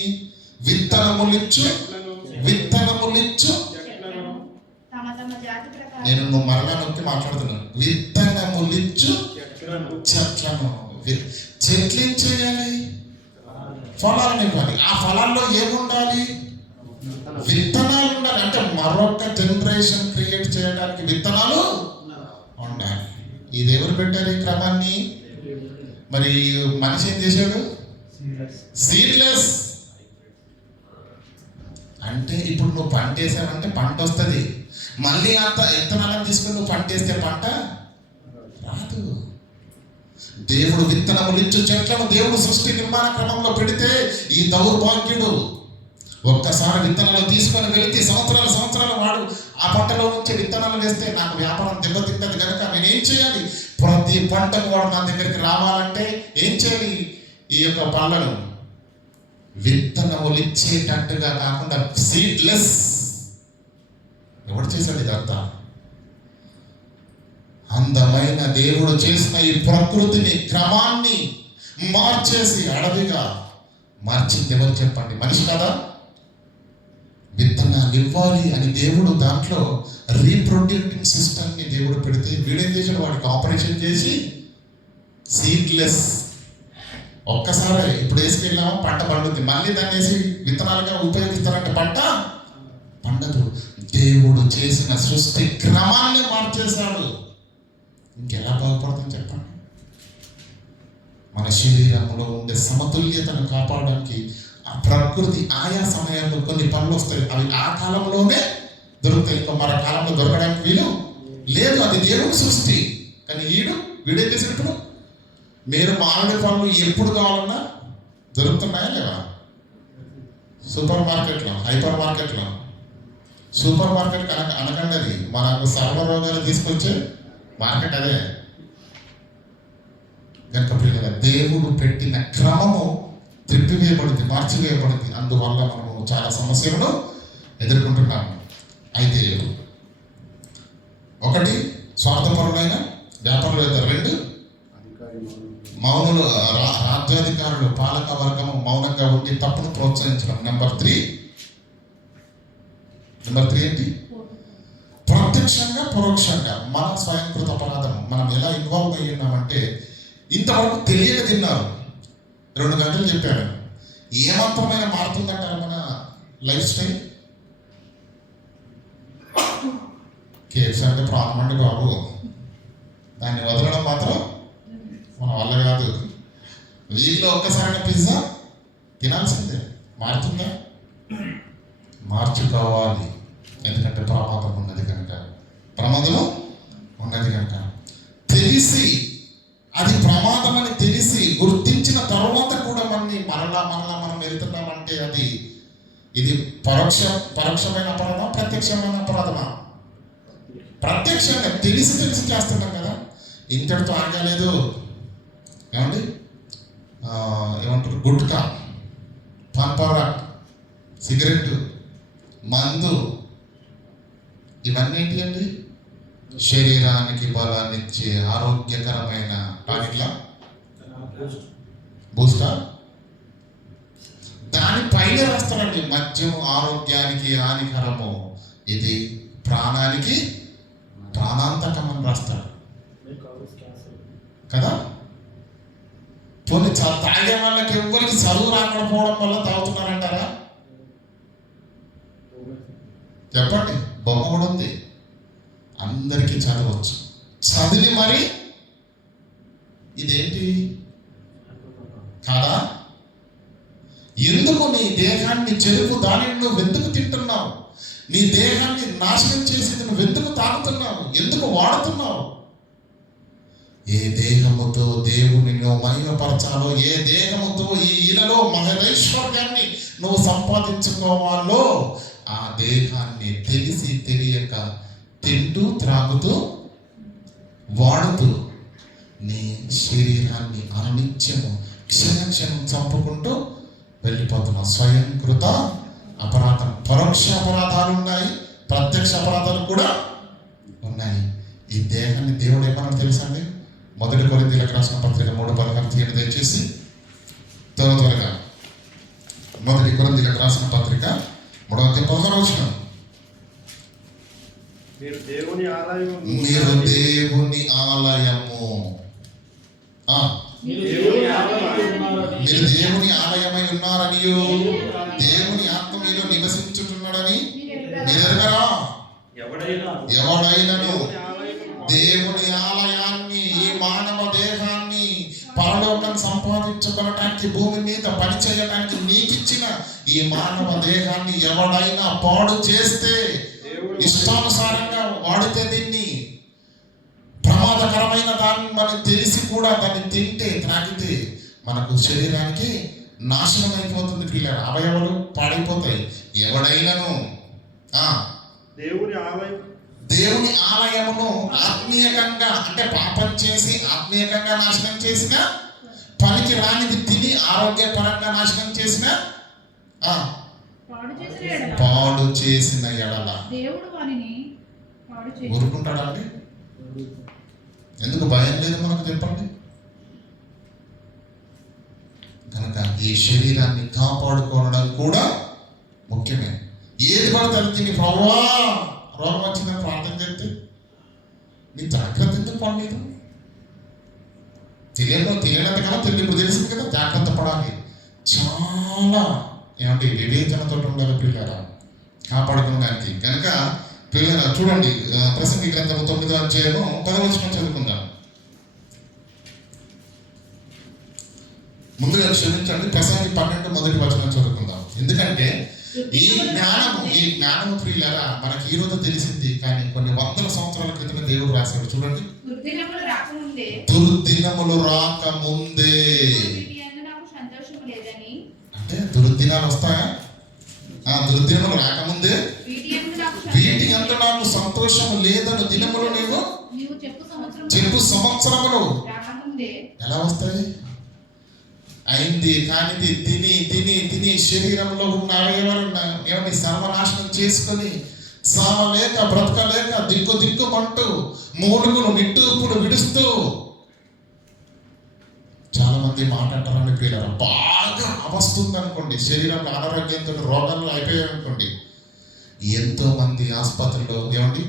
విత్తనములిచ్చు తమ తమ జాతి ప్రకారం. నేను నువ్వు మరలా నొక్కి మాట్లాడుతున్నాను. విత్తనములిచ్చు చెట్లను. చెట్లు ఏం చేయాలి? ఫలాలను ఇవ్వాలి. ఆ ఫలాల్లో ఏముండాలి? విత్తనాలు ఉండాలి. అంటే మరొక జనరేషన్ క్రియేట్ చేయడానికి విత్తనాలు ఉండాలి. ఇది ఎవరు పెట్టారు ఈ క్రమాన్ని? మరి మనిషి ఏం చేశాడు? సీడ్లెస్. అంటే ఇప్పుడు నువ్వు పంట వేసావంటే పంట వస్తుంది. మళ్ళీ అంత విత్తనాలను తీసుకుని నువ్వు పంట వేస్తే పంట రాదు. దేవుడు విత్తనములిచ్చు చెట్లను దేవుడు సృష్టి నిర్మాణ క్రమంలో పెడితే ఈ దౌర్భాగ్యుడు ఒక్కసారి విత్తనాలు తీసుకొని వెళితే సంవత్సరాలు వాడు ఆ పంటలో నుంచి విత్తనాలు వేస్తే నాకు వ్యాపారం దెబ్బతింటది కనుక నేనేం చేయాలి? ప్రతి పంటకు వాడు నా దగ్గరికి రావాలంటే ఏం చేయాలి? ఈ యొక్క పళ్ళను విత్తనములు ఇచ్చేటట్టుగా కాకుండా సీడ్లెస్. ఎవడు చేశాడు ఇదంతా? అందమైన దేవుడు చేసిన ఈ ప్రకృతిని క్రమాన్ని మార్చేసి అడవిగా మార్చింది ఎవరు చెప్పండి? మనిషి కదా. విత్తనాలు ఇవ్వాలి అని దేవుడు దాంట్లో రీప్రొడ్యూటింగ్ సిస్టమ్ని దేవుడు పెడితే వీడేం చేశాడు? వాడికి ఆపరేషన్ చేసి సీడ్లెస్. ఒక్కసారి ఇప్పుడు వేసుకెళ్ళామా పంట పండుద్ది. మళ్ళీ దాన్ని వేసి విత్తనాలుగా ఉపయోగిస్తారంటే పంట పండదు. దేవుడు చేసిన సృష్టి క్రమాన్ని మార్చేశాడు. ఇంకెలా బాగుపడుతుంది చెప్పండి? మన శరీరంలో ఉండే సమతుల్యతను కాపాడడానికి ఆ ప్రకృతి ఆయా సమయాల్లో కొన్ని పనులు వస్తాయి. అవి ఆ కాలంలోనే దొరుకుతాయి. ఇంకా మరో కాలంలో దొరకడానికి వీలు లేదు. అది దేవుడి సృష్టి. కానీ వీడేం చేసినప్పుడు మీరు మామిడి పనులు ఎప్పుడు కావాలన్నా దొరుకుతున్నాయా లేవా? సూపర్ మార్కెట్లో, హైపర్ మార్కెట్లో. సూపర్ మార్కెట్ అనకండి, అది మనకు సర్వరోగాలు తీసుకొచ్చే మార్కెట్ అదే. కనుక ప్రియులుగా దేవుడు పెట్టిన క్రమము త్రిప్పివేయబడింది, మార్చివేయబడింది. అందువల్ల మనము చాలా సమస్యలను ఎదుర్కొంటున్నాము. అయితే 1 స్వార్థపరులైన వ్యాపారులు, 2 మౌనులు, రాజ్యాధికారులు, పాలక వర్గము మౌనంగా ఉండి తప్పును ప్రోత్సహించడం. నెంబర్ 3 ఏంటి? ప్రత్యక్షంగా పరోక్షంగా మన స్వయంకృత అపరాధం. మనం ఎలా ఇన్వాల్వ్ అయ్యి ఉన్నామంటే ఇంతవరకు తెలియక తిన్నారు. 2 గంటలు చెప్పాను. ఏమాత్రమైన మారుతుందంటారా మన లైఫ్ స్టైల్? కేక్స్ అంటే ప్రాణం అండి బాబు. దాన్ని వదలడం మాత్రం మన వల్ల కాదు. వీక్లో ఒక్కసారైనా పిజ్జా తినాల్సిందే. మారుతుందా? మార్చుకోవాలి. ఎందుకంటే ప్రమాదం ఉన్నది కనుక. తెలిసి, అది ప్రమాదం అని తెలిసి గుర్తించిన తర్వాత కూడా మరలా మనం వెళ్తున్నామంటే ఇది పరోక్షమైన అపరాధం, ప్రత్యక్షమైన అపరాధమా? ప్రత్యక్షంగా తెలిసి చేస్తున్నాం కదా. ఇంతటితో ఆగలేదు. ఏమంటారు? గుట్కా, పంపర, సిగరెట్, మందు, ఇవన్నీ ఏంటి అండి? శరీరానికి బలాన్ని ఇచ్చే ఆరోగ్యకరమైన టానిక్ల, బూస్టర్. దానిపైన రాస్తారండి మద్యం ఆరోగ్యానికి హానికరము, ఇది ప్రాణానికి ప్రాణాంతకం అని రాస్తాడు కదా. పోనీ తాగే వాళ్ళకి ఎవరికి చదువు రాకపోవడం వల్ల తాగుతున్నారంటారా? చెప్పండి. బొమ్మ కూడా ఉంది. అందరికీ చదవచ్చు. చదివి మరి ఇదేంటి కాదా? ఎందుకు నీ దేహాన్ని చెరుపు దానిని నువ్వు ఎందుకు తింటున్నావు? నీ దేహాన్ని నాశనం చేసేది నువ్వు ఎందుకు తాగుతున్నావు? ఎందుకు వాడుతున్నావు? ఏ దేహముతో దేవుని నువ్వు మహిమపరచాలో, ఏ దేహముతో ఈ ఇలలో మహేశ్వర్యాన్ని నువ్వు సంపాదించుకోవాలో ఆ దేహాన్ని తెలిసి తెలియక తింటూ త్రాగుతూ వాడుతూ నీ శరీరాన్ని అనునిత్యము క్షణక్షణం చంపుకుంటూ వెళ్ళిపోతున్నావు. స్వయంకృత అపరాధం. పరోక్ష అపరాధాలు ఉన్నాయి, ప్రత్యక్ష అపరాధాలు కూడా ఉన్నాయి. ఈ దేహాన్ని దేవుడు ఏమన్నా తెలుసండి? 1 కొరింథీయులకు రాసిన పత్రిక 3:16 తీయండి దయచేసి త్వరగా. 1 కొరింథీయులకు రాసిన పత్రిక 3:16 మీరు దేవుని ఆలయము. మీరు దేవుని ఆలయము. మీరు దేవుని ఆలయమై ఉన్నారనియు దేవుని ఆత్మ మీలో నివసించుతున్నాడని మీరు ఎరుగరా? ఎవడైనను దేవుని ఆలయాన్ని, ఈ మానవ దేహాన్ని పరలోకం సంపాదించుకోవటానికి, భూమి మీద పని చేయడానికి నీకిచ్చిన ఈ మానవ దేహాన్ని ఎవడైనా పాడు చేస్తే, ఇష్టానుసారంగా వాడితే, దీన్ని ప్రమాదకరమైన దాన్ని మనం తెలిసి కూడా దాన్ని తింటే త్రాగితే మనకు శరీరానికి నాశనం అయిపోతుంది. పిల్లలు అవయవాలు పాడైపోతాయి. ఎవడైనాను దేవుని ఆలయమును ఆత్మీయంగా, అంటే పాపం చేసి ఆత్మీయంగా నాశనం చేసిన, పనికి రానిది తిని ఆరోగ్యపరంగా నాశనం చేసిన, పాడు చేసిన ఎడల దేవుడు వానిని ఊరుకుంటాడండి? ఎందుకు భయం లేదు మనకు? చెప్పండి. కనుక ఈ శరీరాన్ని కాపాడుకోవడం కూడా ముఖ్యమే. ఏది పడితే తిని ప్రభువా రోగం వచ్చిందని ప్రార్థన చేస్తే నీ జాగ్రత్త ఎందుకు పడలేదు? తెలియనంత కదా తెలియదు. ఇప్పుడు తెలిసింది కదా, జాగ్రత్త పడాలి. చాలా ఏమంటే వివేచనతో ఉండాలి పిల్లరా కాపాడుకోవడానికి. కనుక పిల్లరా చూడండి, ప్రసంగి గ్రంథము 9వ అధ్యాయము 10వ వచనం చదువుకుందాం. ముందుగా క్షమించండి, ప్రసంగి 12 మొదటి వచనం చదువుకుందాం. ఎందుకంటే ఈ జ్ఞానము ప్రియులారా మనకి ఈ రోజు తెలిసింది, కానీ కొన్ని వందల సంవత్సరాల క్రితం దేవుడు రాశాడు. చూడండి, దుర్దినములు రాకముందే. అంటే దుర్దినాలు వస్తాయా? దుర్దినములు రాకముందే వీటి యందు నాకు సంతోషము లేదని దినములు నీవు చెప్పు సంవత్సరములు ఎలా వస్తాయి? అయింది కానిది తిని తిని తిని శరీరంలో ఉన్న అవయవాలను సర్వనాశనం చేసుకొని సావలేక బ్రతకలేక దిక్కుమంటూ మూలుగులు నిట్టూర్పులు విడుస్తూ చాలా మంది మాట్లాడతారని పిల్లలు బాగా అవస్తుంది అనుకోండి, శరీరంలో అనారోగ్యంతో రోగాలు అయిపోయాయి అనుకోండి. ఎంతో మంది ఆసుపత్రిలో ఏమండి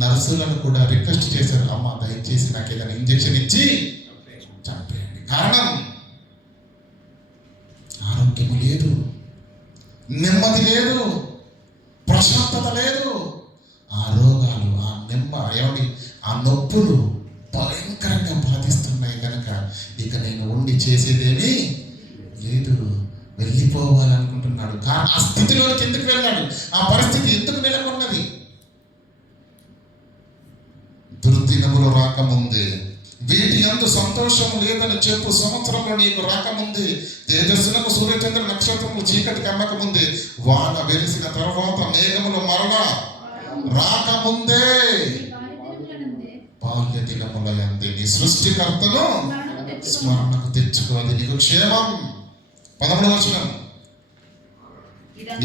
నర్సులను కూడా రిక్వెస్ట్ చేశారు, అమ్మ దయచేసి నాకు ఏదైనా ఇంజెక్షన్ ఇచ్చి చంపేయండి. కారణం ఆరోగ్యం లేదు, నెమ్మది లేదు, ప్రశాంతత లేదు. ఆ రోగాలు, ఆ నొప్పులు భయంకరంగా బాధిస్తున్నాయి. కనుక ఇక నేను ఉండి చేసేదేమీ లేదు, వెళ్ళిపోవాలనుకుంటున్నాడు. కానీ ఆ స్థితిలోకి ఎందుకు వెళ్ళాడు? ఆ పరిస్థితి ఎందుకు నెలకొన్నది? దుర్దినములు రాకముందే, వీటి యందు సంతోషం లేదని చెప్పు సంవత్సరంలో నీకు రాకముందే, తేజస్సునకు సూర్యచంద్ర నక్షత్రములు చీకటి కమ్మక ముందే, వాన వెలిసిన తర్వాత మేఘములు మరలా రాకముందే, బాల్య దినములందే నీ సృష్టికర్తను స్మరణకు తెచ్చుకో, అది నీకు క్షేమం. 11వ వచనం,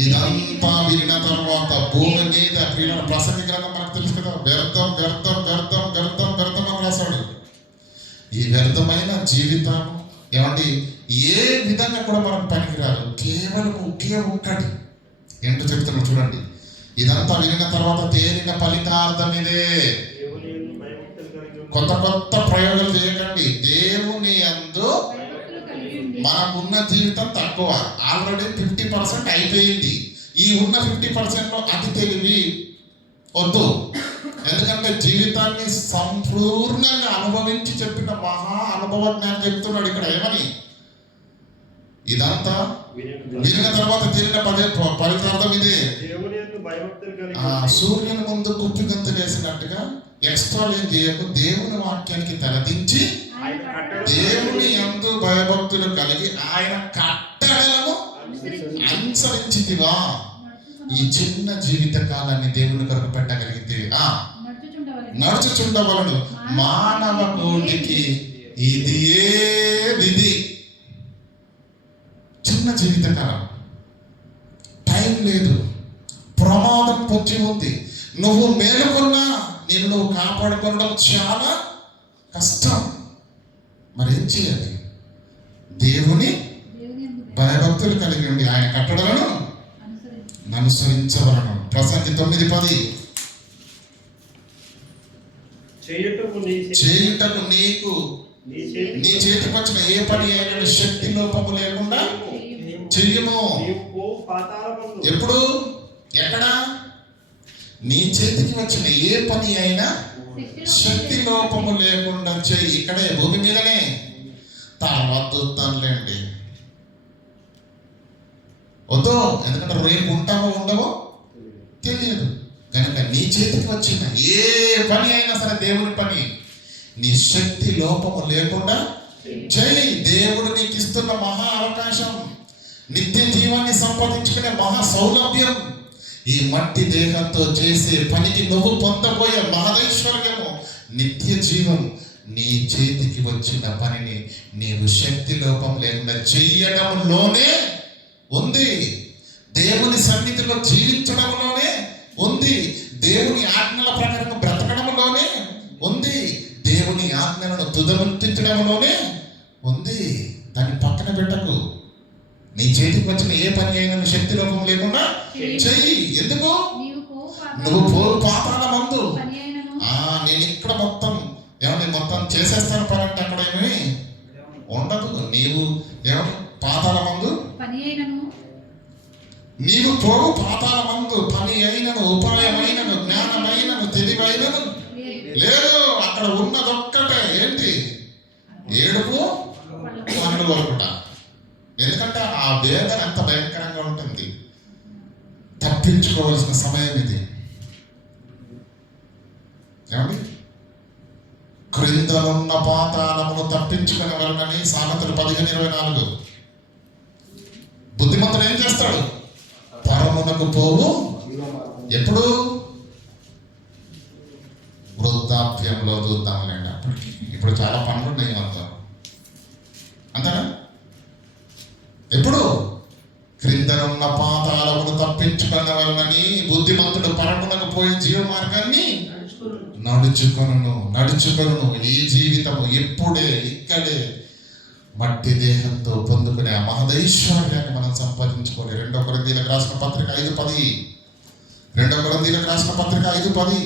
ఇదంతా విన్న తర్వాత భూమి మీద ప్రియుల ప్రసంగి గ్రంథం మనకు తెలుసు కదా, వ్యర్థం వ్యర్థం వ్యర్థం వ్యర్థం వ్యర్థం అని రాశాడు. ఈ వ్యర్థమైన జీవితం ఏమండి ఏ విధంగా కూడా మనకు పనికిరాదు. కేవలం ఒకే ఒక్కటి ఏంటో చెప్తున్నాడు చూడండి, ఇదంతా వినిన తర్వాత తేలిన ఫలితార్థం ఇదే. కొత్త ప్రయోగాలు చేయకండి. దేవుని యందు మనకున్న జీవితం తక్కువ, ఆల్రెడీ 50% అయిపోయింది. ఈ ఉన్న 50%లో అతి తెలివి వద్దు. ఎందుకంటే జీవితాన్ని సంపూర్ణంగా అనుభవించి చెప్పిన మహా అనుభవజ్ఞానం చెప్తున్నాడు ఇక్కడ. ఏమని? ఇదంతా వినిన తర్వాత తీరిన ఫలితార్థం ఇదే. సూర్యుని ముందు కుప్పిగంత వేసినట్టుగా ఎక్స్ట్రా ఏం చేయకు, దేవుని వాక్యానికి తలదించి దేవుని యందు భయభక్తులు కలిగి ఆయన కట్టడలను అనుసరించితివా. ఈ చిన్న జీవిత కాలాన్ని దేవుని కొరకు పెట్టగలిగితే నడుచుచుండవలను. మానవ కోటికి ఇది ఏ విధి. చిన్న జీవితకాలం, టైం లేదు, ప్రమాదం పొంచి ఉంది. నువ్వు మేలుకున్నా నేను నువ్వు కాపాడుకోవడం చాలా కష్టం. మరి ఏం చేయాలి? దేవుని భయభక్తులు కలిగి ఉండి ఆయన కట్టడలను అనుసరించవలను. ప్రసంగి 9:10. చేయుటకు నీకు నీ చేతికి వచ్చిన ఏ పని అయినా శక్తి లోపము లేకుండా చెయ్యము. ఎప్పుడు? ఎక్కడ? నీ చేతికి వచ్చిన ఏ పని అయినా శక్తి లోపము లేకుండా చెయ్యి. ఇక్కడే, భూమి మీదనే. తర్వాత వద్దండి, వద్దు. ఎందుకంటే రేపు ఉంటావో ఉండవో తెలియదు కనుక నీ చేతికి వచ్చిన ఏ పని అయినా సరే దేవుని పని నీ శక్తి లోపము లేకుండా చెయ్యి. దేవుడు నీకు ఇస్తున్న మహా అవకాశం, నిత్య జీవాన్ని సంపాదించుకునే మహా సౌలభ్యం. ఈ మట్టి దేహంతో చేసే పనికి నువ్వు పొందబోయే మహదైశ్వర్యము, నిత్య జీవం నీ చేతికి వచ్చిన పనిని నీవు శక్తి లోపం లేకుండా చెయ్యడంలోనే ఉంది. దేవుని సన్నిధిలో జీవించడంలోనే ఉంది. దేవుని ఆజ్ఞల ప్రకారం బ్రతకడంలోనే ఉంది. దేవుని ఆజ్ఞలను తుదముట్టించడంలోనే ఉంది. దాన్ని పక్కన పెట్టకు. నీ చేతికి వచ్చిన ఏ పని అయినా శక్తి లోపం లేకుండా చెయ్యి. ఎందుకు? నువ్వు పోరు పాతాల మందు. నేను ఇక్కడ మొత్తం మొత్తం చేసేస్తాను పని అంటే అక్కడ ఏమి ఉండదు. నీవు పాతాల మందు నీవు పోవు. పాతాల మందు పని అయినను, ఉపాయమైనను, జ్ఞానమైనను, తెలివైనను లేదు. అక్కడ ఉన్నదొక్కటే ఏంటి? ఏడుపు, పనులు వరకుట. ఎందుకంటే ఆ వేదన ఎంత భయంకరంగా ఉంటుంది. తప్పించుకోవాల్సిన సమయం ఇది. ఏమండి? క్రిందనున్న పాతాళమును తప్పించుకునే వలనని సామెతలు 15:24. బుద్ధిమంతుడు ఏం చేస్తాడు? పరమునకు పోవు. ఎప్పుడు? వృద్ధాప్యంలో చూద్దాంలేండి. అప్పటికి ఇప్పుడు చాలా పనులు ఉన్నాయి అంతేనా? ఎప్పుడు? క్రిందనున్న పాతాళమును తప్పించుకున్న వలనని బుద్ధిమంతుడు పరమునకు పోయే జీవ మార్గాన్ని నడుచుకొనును. ఈ జీవితము ఇప్పుడే ఇక్కడే మట్టి దేహంతో పొందుకునే ఆ మహదైశ్వర్యాన్ని మనం సంపాదించుకోవాలి. 2 కొరింథీయులకు రాసిన పత్రిక 5:10. 2 కొరింథీయులకు రాసిన పత్రిక 5:10.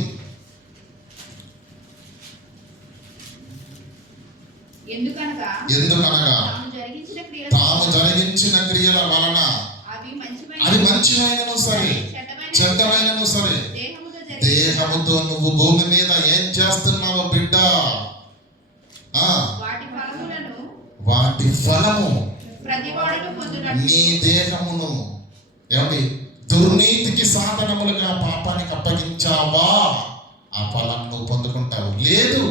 ఎందుకనగా తాము జరిగించిన క్రియల వలన అది మంచివైనను సరే చెడ్డమైనను సరే దేహముతో నువ్వు భూమి మీద ఏం చేస్తున్నావో బిడ్డ, వాటి ఫలము నీ దేహమును దుర్నీతికి సాధనములుగా పాపానికి అప్పగించావా, ఆ ఫలం నువ్వు పొందుకుంటావు. లేదు,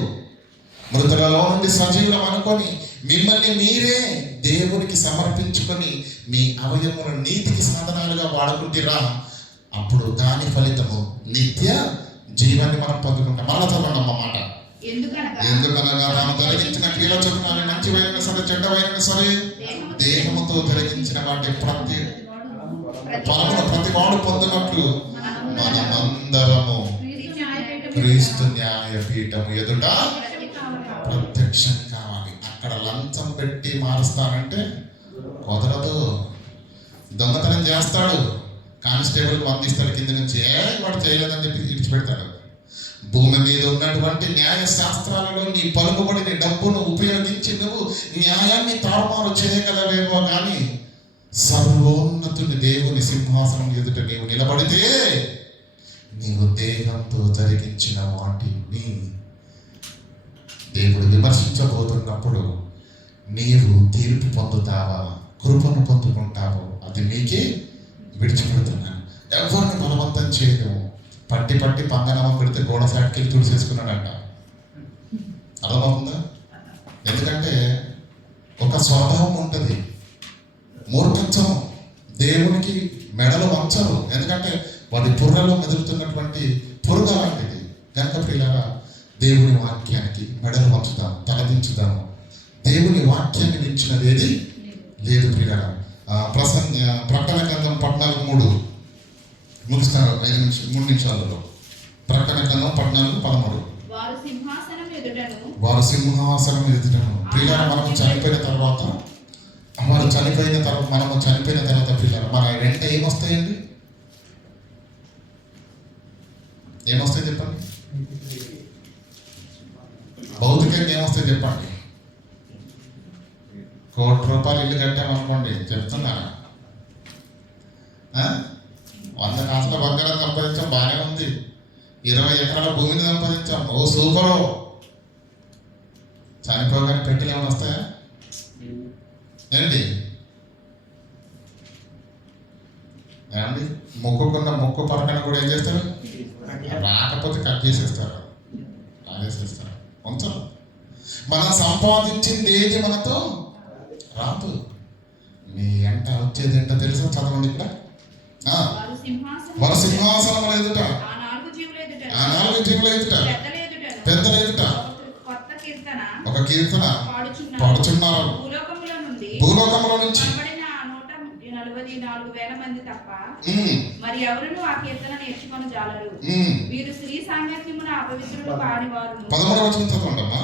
మృతులలో నుండి సజీవులం అనుకొని మిమ్మల్ని మీరే దేవునికి సమర్పించుకొని మీ అవయములను నీతికి సాధనాలుగా వాడుకుంటురా. అప్పుడు దాని ఫలితము నిత్య జీవాన్ని మనం పొందుకుంటాం. మళ్ళా చదవండి అన్నమాట. ఎందుకనగా తాను జరిగించిన క్రియల చొప్పున అవి మంచివైన సరే చెడ్డవైన సరే దేహముతో జరిగించిన వాటి ప్రతి వాడు పొందినట్లు మనమందరము క్రీస్తు న్యాయపీఠము ఎదుట ప్రత్యక్షం కావాలి. అక్కడ లంచం పెట్టి మారుస్తానంటే కుదరదు. దొంగతనం చేస్తాడు, కానిస్టేబుల్ పంపిస్తాడు కింద నుంచి, వాడు చేయలేదని చెప్పి విడిచిపెడతాడు. భూమి మీద ఉన్నటువంటి న్యాయ శాస్త్రాలలో నీ పలుకుబడిని డబ్బును ఉపయోగించి నువ్వు న్యాయాన్ని తారుమారు చేయగలవేమో కానీ సర్వోన్నతుని దేవుని సింహాసనం ఎదుట నీవు నిలబడితే నీవు దేహంతో జరిగించిన వాటిని దేవుడు విమర్శించబోతున్నప్పుడు నీవు తీర్పు పొందుతావా, కృపను పొందుకుంటావో అది నీకే విడిచిపెడుతున్నాను. ఎవరిని బలవంతం చేయలేము. పట్టి పంగనామం పెడితే గోడ సాటికి తుడిసేసుకున్నాడంట. అర్థమవుతుందా? ఎందుకంటే ఒక స్వభావం ఉంటుంది, మూర్ఖత్వం. దేవునికి మెడలు వంచరు, ఎందుకంటే వాడి పుర్రలో మెదులుతున్నటువంటి పురుగు లాంటిది. కనుక ప్రియులారా, దేవుని వాక్యానికి మెడలు వంచుదాం, తలదించుదాము. దేవుని వాక్యాన్ని మించినది ఏది లేదు ప్రియులారా. ప్రకటన గ్రంథం 14:3 ముగిస్తారు. 3 నిమిషాలలో. ప్రకటన గ్రంథం 14:13. వారు సింహాసనం ఎదుటను. ప్రియులారా, మనము చనిపోయిన తర్వాత ప్రియులారా, మన వెంట ఏమొస్తాయండి? ఏమొస్తాయి చెప్పండి? భౌతికంగా ఏమొస్తాయి చెప్పండి? ₹1,00,00,000 ఇల్లు కట్టామనుకోండి, చెప్తున్నా, 100 కాసుల బంగారం సంపాదించాం, బాగానే ఉంది. 20 ఎకరాల భూమిని సంపాదించాం, ఓ సూపరు. చనిపోగానే పెట్టెలు ఏమైనా వస్తాయా ఏంటి? ఏమండి, మొక్కుకున్న మొక్కు పరకన కూడా ఏం చేస్తారు? రాకపోతే కట్ చేసేస్తారు, లాగేసేస్తారు. కొంచెం మనం సంపాదించింది ఏది మనతో రాదు. మీ ఎంట వచ్చేది ఏంటో తెలుసా? చదవండి ఇక్కడ. వారు సింహాసనం ఎదుట, ఆ 4 జీవుల ఎదుట, పెద్దల ఎదుట ఒక కీర్తన పాడుచున్నారు. భూలోకములో నుంచి 144,000 మంది తప్ప మరి ఎవరును ఆ కీర్తన నేర్చుకొని జాలరు. వీరు స్త్రీ సాంగత్యమున అపవిత్రులు కానివారు. 13వ వచనం చదవండమ్మా.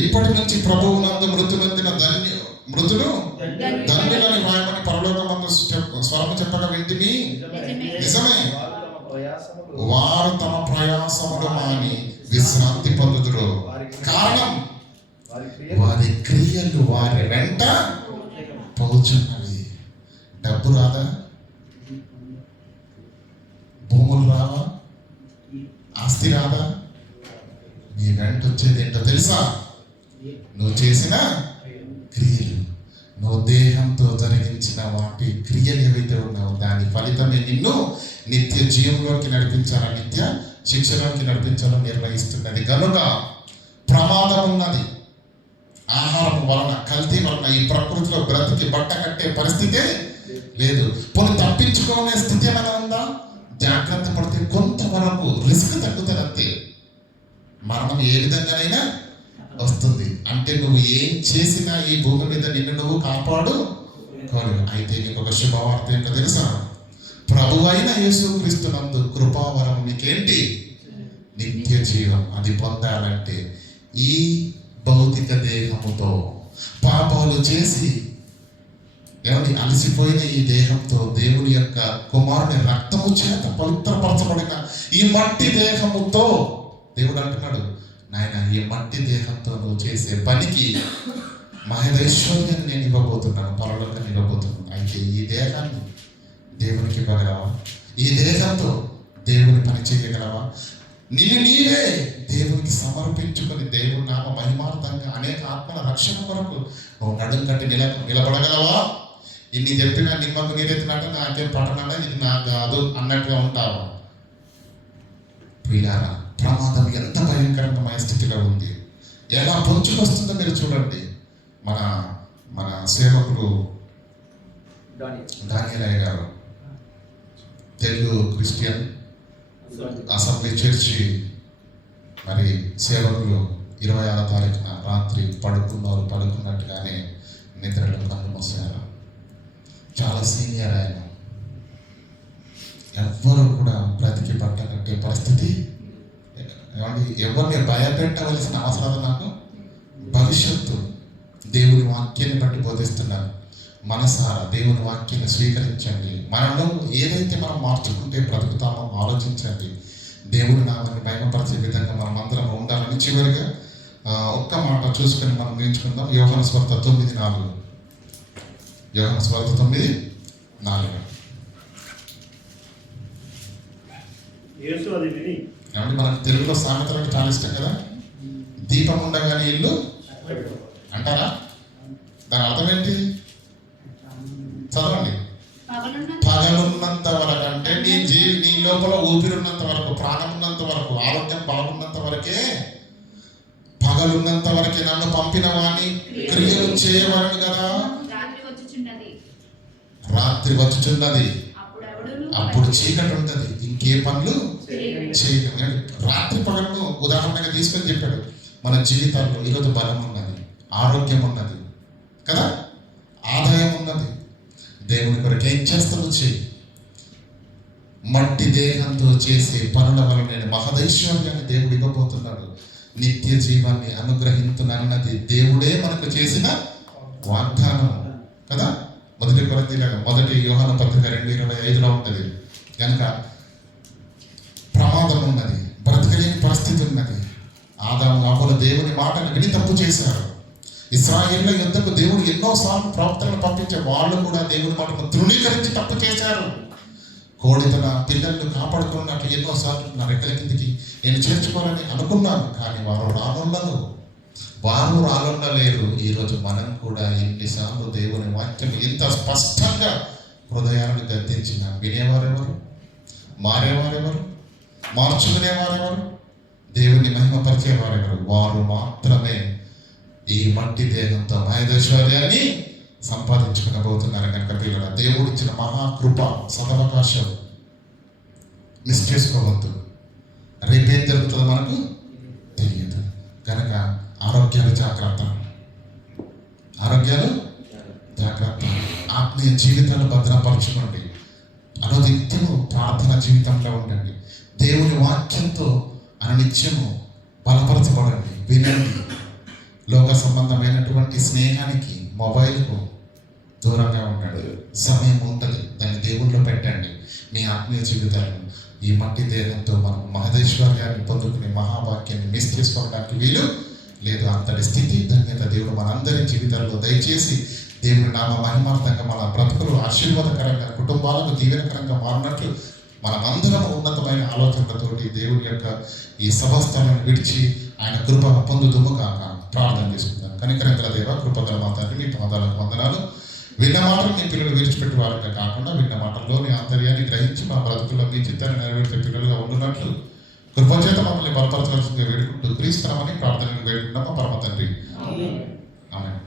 ఇప్పటి నుంచి ప్రభువు నందు మృతులొందిన మృతులు ధన్యులని వాయమని పరలోకమందు స్వరము చెప్పగా వింటిని. నిజమే, వారు తమ ప్రయాసములు మాని విశ్రాంతి పొందుదురు. కారణం వారి క్రియలు వారి వెంట పోచున్నవి. డబ్బు రాదా? భూములు రావా? ఆస్తి రాదా? నీ వెంట వచ్చేది ఏంటో తెలుసా? నువ్వు చేసిన క్రియలు, నువ్వు దేహంతో జరిగించిన వాటి క్రియలు ఏవైతే ఉన్నావో దాని ఫలితమే నిన్ను నిత్య జీవంలోకి నడిపించాలని, నిత్య శిక్షలోకి నడిపించాలని నిర్ణయిస్తున్నది. కనుక ప్రమాదం ఉన్నది. ఆహారం వలన, కల్తీ వలన ఈ ప్రకృతిలో బ్రతికి బట్ట కట్టే పరిస్థితే లేదు. పోనీ తప్పించుకునే స్థితి ఏమైనా ఉందా? జాగ్రత్త పడితే కొంతవరకు రిస్క్ తగ్గుతుంది అంతే. మరణం ఏ విధంగానైనా వస్తుంది. అంటే నువ్వు ఏం చేసినా ఈ భూమి మీద నిన్ను నువ్వు కాపాడుకోలేవు. అయితే నీకు ఒక శుభవార్త ఏంటో తెలుసా? ప్రభువైన యేసుక్రీస్తునందు కృపావరం నీకేంటి? నిత్య జీవం. అది పొందాలంటే ఈ భౌతిక దేహముతో పాపాలు చేసి ఏమండి అలసిపోయిన ఈ దేహంతో దేవుని యొక్క కుమారుని రక్తము చేత పవిత్రపరచబడిన ఈ మట్టి దేహముతో దేవుడు అంటున్నాడు, నాయన ఈ మట్టి దేహంతో నువ్వు చేసే పనికి మహేశ్వర్యాన్ని నేను ఇవ్వబోతున్నాను, పరలోకాన్ని ఇవ్వబోతున్నాను. అయితే ఈ దేహాన్ని దేవునికి ఇవ్వగలవా? ఈ దేహంతో దేవుని పని చేయగలవా? నిన్ను నీవే దేవునికి సమర్పించుకొని దేవుని నామ మహిమార్థంగా అనేక ఆత్మల రక్షణ కొరకు నువ్వు నడుం కట్టి నిలబడగలవా? ఇన్ని చెప్పినా నిమ్మకు నీరెత్తినట్టు నాకేం పట్టనడా, ఇది నాకు కాదు అన్నట్టుగా ఉంటావా? ప్రియులారా, ప్రమాదం ఎంత భయంకరమైన స్థితిలో ఉంది, ఎలా పొంచుకొస్తుందో మీరు చూడండి. మన సేవకుడు దానియేలయ్య గారు, తెలుగు క్రిస్టియన్ అసెంబ్లీ చర్చి మరి సేవకులు 26వ తారీఖున రాత్రి పడుకున్నట్టుగానే నిద్రలో కన్ను మూసారు. చాలా సీనియర్ ఆయన. ఎవ్వరు కూడా బ్రతికి బట్ట కట్టే పరిస్థితి. ఎవరిని భయపెట్టవలసిన అవసరం నాకు. భవిష్యత్తు దేవుని వాక్యాన్ని బట్టి బోధిస్తున్నారు. మనసారా దేవుని వాక్యాన్ని స్వీకరించండి. మనలో ఏదైతే మనం మార్చుకుంటే బ్రతుకుతామో ఆలోచించండి. దేవుని నామాన్ని భయపరిచే విధంగా మనం అందరం ఉండాలని చివరిగా ఒక్క మాట చూసుకొని మనం నేర్చుకుందాం. యోహాను సువార్త 9:4. యోహాను సువార్త 9:4. యేసు అది విని ఏమంటే మనకు తెలుగులో సామెతలకు చాలా ఇష్టం కదా, దీపం ఉండగానే ఇల్లు అంటారా? దాని అర్థం ఏంటి? చదవండి. పగలున్నంత వరకు అంటే నీ లోపల ఊపిరున్నంత వరకు, ప్రాణం ఉన్నంత వరకు, ఆరోగ్యం బాగున్నంత వరకే, పగలున్నంత వరకే నన్ను పంపిన వాణ్ణి క్రియలు చేయవలను కదా. రాత్రి వచ్చుచున్నది, అప్పుడు చీకటి ఉంటుంది, ఇంకే పనులు చేయడం. రాత్రి పగలను ఉదాహరణగా తీసుకొని చెప్పాడు. మన జీవితాల్లో ఈరోజు బలం ఉన్నది, ఆరోగ్యం ఉన్నది కదా, ఆదాయం ఉన్నది. దేవుని కొరకు ఏం చేస్తావు చెయ్యి. మట్టి దేహంతో చేసే పనుల వల్ల నేను మహదైశ్వర్యాన్ని దేవుడు ఇవ్వబోతున్నాడు. నిత్య జీవాన్ని అనుగ్రహించునన్నది దేవుడే మనకు చేసిన వాగ్దానం కదా. మొదటి యోహాను పత్రిక 2:25 ఉంటుంది. కనుక ప్రమాదం ఉన్నది, బ్రతకలేని పరిస్థితి ఉన్నది. ఆదాము అవ్వలు దేవుని మాటను విని తప్పు చేశారు. ఇశ్రాయేళ్ల యుద్ధకు దేవుడు ఎన్నోసార్లు ప్రవక్తలను పంపించే వాళ్ళు కూడా దేవుని మాటను తృణీకరించి తప్పు చేశారు. కోడి తన పిల్లలను కాపాడుకున్నట్లు ఎన్నోసార్లు నా రెక్కల కిందికి నేను చేర్చుకోవాలని అనుకున్నాను, కానీ వారు రానుండలేరు. ఈరోజు మనం కూడా ఎన్నిసార్లు దేవుని వాక్యం ఇంత స్పష్టంగా హృదయాలను గద్దించిన వినేవారెవరు? మారేవారెవరు? మార్చుకునేవారెవరు? దేవుని మహిమపరిచేవారెవరు? వారు మాత్రమే ఈ మట్టి దేహంతో మహేశ్వర్యాన్ని సంపాదించుకునబోతున్నారు. కనుక పిల్లల దేవుడు ఇచ్చిన మహాకృప, సదవకాశం మిస్ చేసుకోవద్దు. రేపేం జరుగుతుందో మనకు తెలియదు. కనుక ఆరోగ్యాలు జాగ్రత్త, ఆత్మీయ జీవితాలు భద్రపరచుకోండి. అనునిత్యము ప్రార్థన జీవితంలో ఉండండి. దేవుని వాక్యంతో అనునిత్యము బలపరచబడండి, వినండి. లోక సంబంధమైనటువంటి స్నేహానికి, మొబైల్కు దూరంగా ఉండండి. సమయం ఉంటుంది, దాన్ని దేవుళ్ళో పెట్టండి. మీ ఆత్మీయ జీవితాలను ఈ మట్టి దేహంతో మనం మహదైశ్వర్యాన్ని పొందుకునే మహావాక్యాన్ని మిస్ చేసుకోవడానికి వీలు లేదు. అంతటి స్థితి, ధన్యత దేవుడు మనందరి జీవితాల్లో దయచేసి దేవుని నామ మహిమార్థంగా మన బ్రతుకులు ఆశీర్వాదకరంగా, కుటుంబాలకు దీవెనకరంగా మారినట్లు మనమందరం ఉన్నతమైన ఆలోచనలతోటి దేవుని యొక్క ఈ సభాస్థానాన్ని విడిచి ఆయన కృప పొందుదుము కాక ప్రార్థన చేసుకుంటాను. కనికరంగల దేవ, కృపగల మా తండ్రి, మీ పాదాలకు వందనాలు. విన్న మాటలు మీ పిల్లలు విడిచిపెట్టి వారంగా కాకుండా విన్న మాటల్లోని ఆంతర్యాన్ని గ్రహించి మా బ్రతుకుల్లో మీ చిత్తాన్ని నెరవేర్చే పిల్లలుగా ఉంటున్నట్లు కృపచేత మమ్మల్ని బలపరచవలసిందిగా వేడుకుంటూ క్రీస్తునామని ప్రార్థనను వేడుకుంటాం మా పరమ తండ్రి. ఆమేన్.